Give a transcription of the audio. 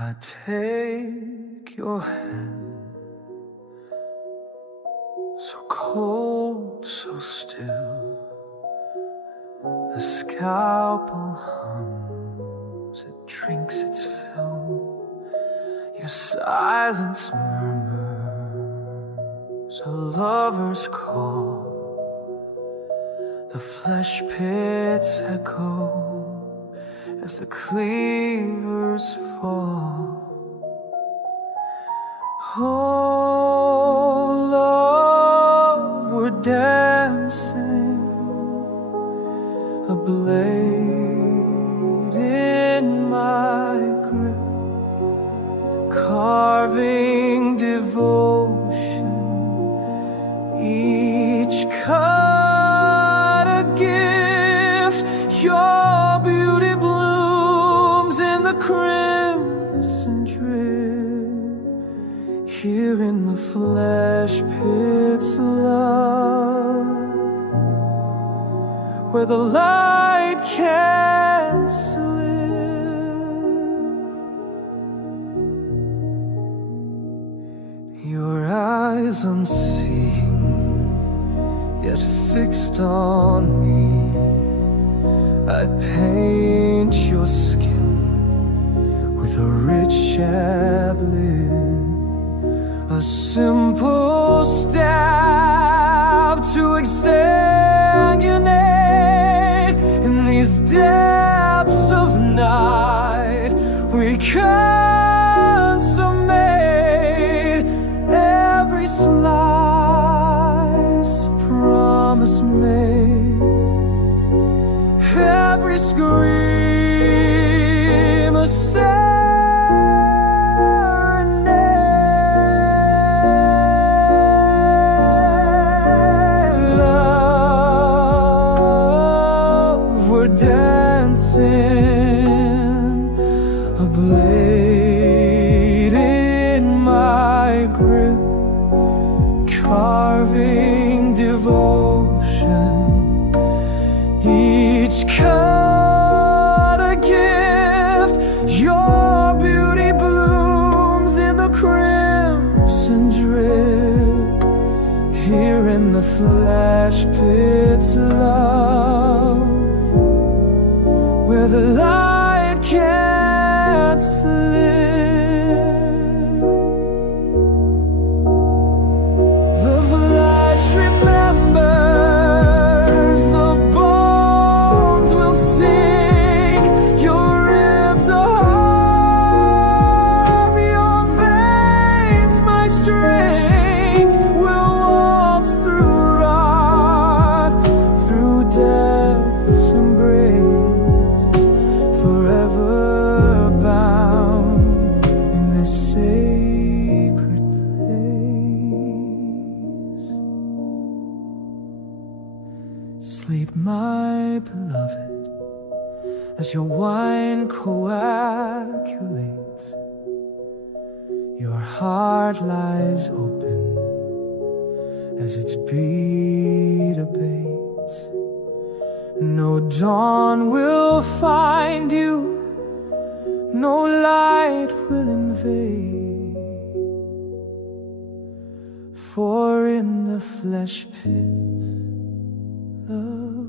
I take your hand, so cold, so still. The scalpel hums, it drinks its fill. Your silence murmurs a lover's call. The flesh pits echo as the cleavers fall. Oh, love, we're dancing, a blade in my grip, carving devotion, each cut a gift. Your beauty blooms in the crimson drip, here in the flesh pit's love, where the light can't slip. Your eyes unseeing, yet fixed on me. I paint your skin with a rich chablis, a simple stab to exsanguinate. In these depths of night we consummate every slice, a promise made, every scream a serenade. Love, we're dancing, a blade in my grip, carving devotion, each cut a gift. Your beauty blooms in the crimson drip, here in the flesh pit's love, where the light can't slip. The flesh remembers, the bones will sing. Your ribs a harp, your veins my strings. Will waltz through rot, through death's embrace, forever bound in this sacred place. Sleep, my beloved, as your wine coagulates. Your heart lies open as its beat abates. No dawn will find you, no light will invade, for in the flesh pit love